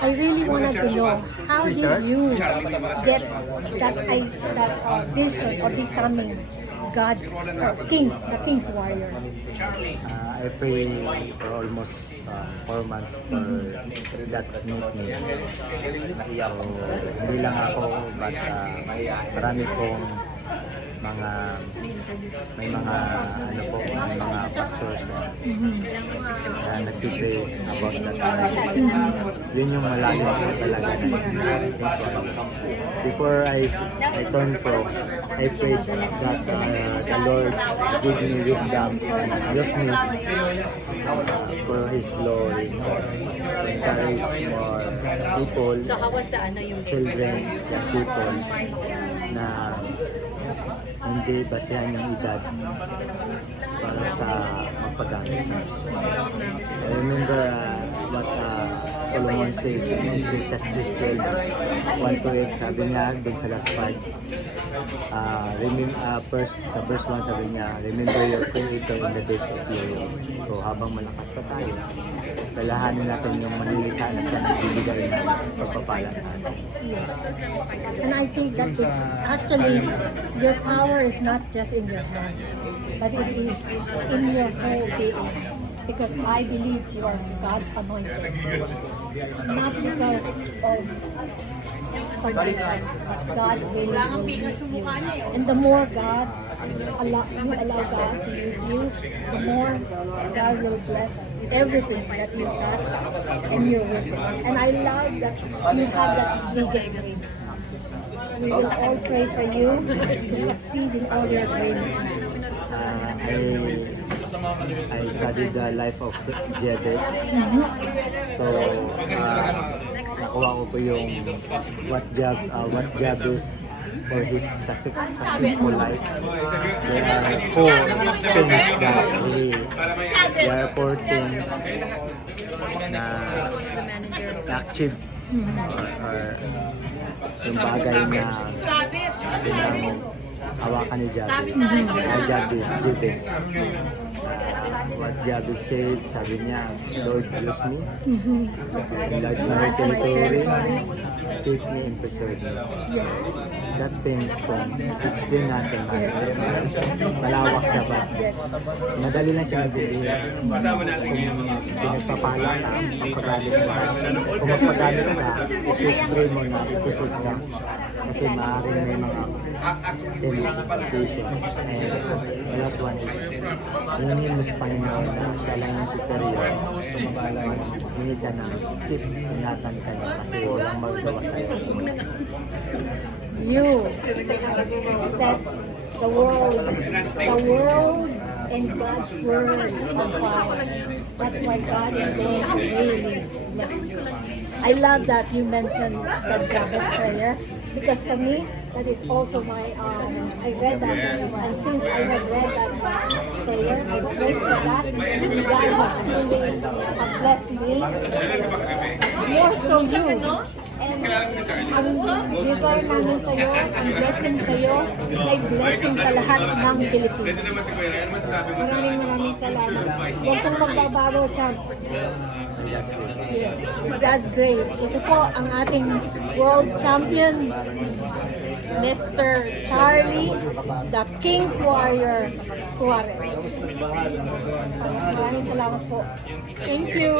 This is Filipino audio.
I really wanted to know, how did you get that vision of becoming God's the King's warrior? I pray for almost 4 months for that nickname. So, hindi lang ako, but marami pong mga may mga ano po, may mga pastors na nagtitray about that. Yun yung malalim po talaga na before I turn pro, I prayed that the Lord give me wisdom and use me for His glory, to encourage more people, So how was the yung children, young people na hindi basihan yung edad para sa magpagamit. I remember what Solomon says in Ecclesiastes 12, 1-8, sabi niya dun sa last part, sa verse 1 sabi niya, remember your Creator in the days of your youth. So habang malakas pa tayo, dalahanin natin yung manilikha na siya nagbibigay ng pagpapala sa atin. Yes. And I think that is actually, your power is not just in your hand, but it is in your whole being. Because I believe you are God's anointed. Not because of something else, but God really will use you. And the more you allow God to use you, the more God will bless everything that you touch and your wishes. And I love that you have that biggest dream. We will all pray for you to succeed in all your dreams. I studied the life of Jabez. So, nakuha ko po yung what Jabez for his successful life. There are 4 things that really, there are 4 things na achieve or yung bagay na hawakan ni Jabez. What Jabez said, sabi niya, Lord, use me, enlarge my territory, keep me and preserve me. Yes. That means kung it's din natin, malawak siya ba? Madali lang siya nabibigyan. Kung pinagpapala ka, magpagamit ka. Kung magpagamit ka, ipipray mo na, ipisod ka. Kasi maaaring may mga temptation. And the last one is, hingin mo sa Panginoon na siya lang yung superior. So hingi ka ng tip, ingatan ka niya kasi walang magagawa tayo. You set the world and God's word on fire. That's why God is going to really bless you. I love that you mentioned the Jabez prayer, because for me, that is also my, I read that, and since I have read that prayer, I prayed for that, and God has truly blessed me, more so you. And ang desire namin sa iyo, ang blessing sa iyo, ay blessing sa lahat ng Pilipinas. Maraming salamat. Huwag kang magbabago, Champ. Yes, God's grace. Ito po ang ating world champion, Mr. Charlie, the King's Warrior Suarez. Maraming salamat po. Thank you.